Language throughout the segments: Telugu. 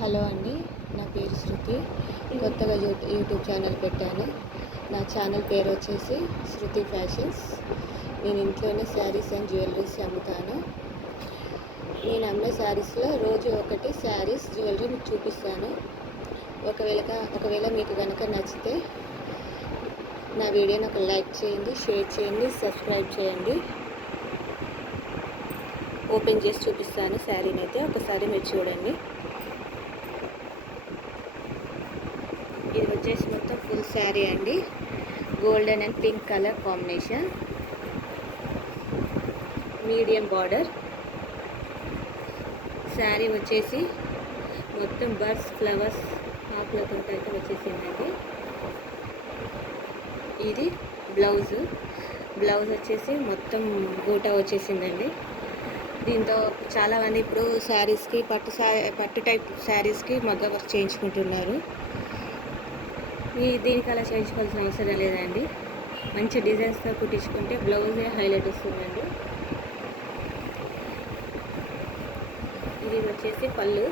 హలో అండి, నా పేరు శృతి. కొత్తగా యూట్యూబ్ ఛానల్ పెట్టాను. నా ఛానల్ పేరు వచ్చేసి శృతి ఫ్యాషన్స్. నేను ఇంట్లోనే శారీస్ అండ్ జ్యువెలరీస్ అమ్ముతాను. నేను అమ్మే శారీస్లో రోజు ఒకటి శారీస్ జ్యువెలరీ మీకు చూపిస్తాను. ఒకవేళ మీకు కనుక నచ్చితే నా వీడియోని ఒక లైక్ చేయండి, షేర్ చేయండి, సబ్స్క్రైబ్ చేయండి. ఓపెన్ చేసి చూపిస్తాను శారీని అయితే ఒకసారి మీరు చూడండి. ఇది వచ్చేసి మొత్తం ఫుల్ శారీ అండి. Golden and pink colour combination, medium border. Sari వచ్చేసి మొత్తం బర్డ్స్, ఫ్లవర్స్, ఆకులతో అయితే వచ్చేసిందండి. ఇది బ్లౌజ్ వచ్చేసి మొత్తం బూటా వచ్చేసిందండి. దీంతో చాలామంది ఇప్పుడు శారీస్కి పట్టు టైప్ శారీస్కి మగ్గ వర్క్ చేయించుకుంటున్నారు. దీనికి అలా చేయించుకోవాల్సిన అవసరం లేదండి. మంచి డిజైన్స్తో కుట్టించుకుంటే బ్లౌజే హైలైట్ వస్తుందండి. ఇది వచ్చేసి పళ్ళు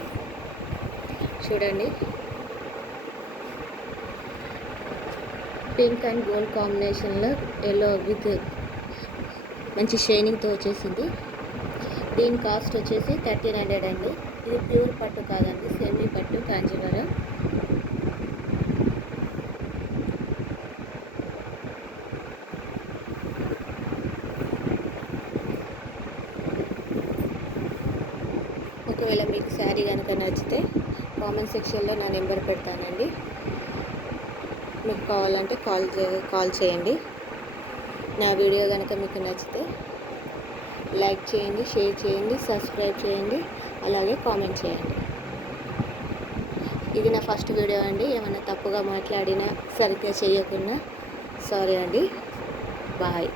చూడండి, పింక్ అండ్ గోల్డ్ కాంబినేషన్లో ఎల్లో విత్ మంచి షైనింగ్తో వచ్చేసింది. దీని కాస్ట్ వచ్చేసి 1300 అండి. ఇది ప్యూర్ పట్టు కాదండి, సెమీ పట్టు కాంజీవరం. ఒకవేళ మీకు శారీ కనుక నచ్చితే కామెంట్ సెక్షన్లో నా నెంబర్ పెడతానండి. మీకు కావాలంటే కాల్ చేయండి. నా వీడియో కనుక మీకు నచ్చితే లైక్ చేయండి, షేర్ చేయండి, సబ్స్క్రైబ్ చేయండి, అలాగే కామెంట్ చేయండి. ఇది నా ఫస్ట్ వీడియో అండి. ఏమైనా తప్పుగా మాట్లాడినా, సరిగ్గా చేయకున్నా సారీ అండి. బాయ్.